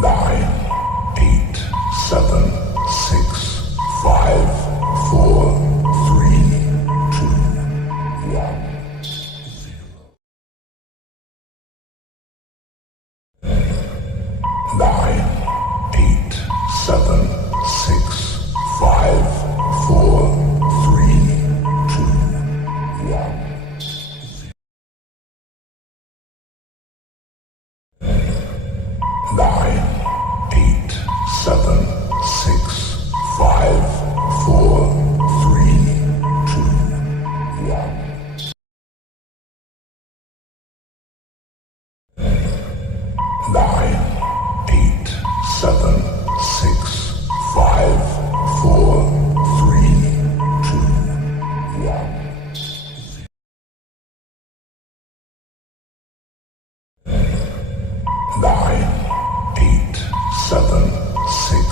Nine, eight, seven, six, five, four, three, two, one. Nine, eight, seven, six, five, four, three, two, one. Nine, eight, seven, six, five, four, three, two, one. Nine, eight, seven, six, five, four, three, two, one. Nine, eight, seven, six.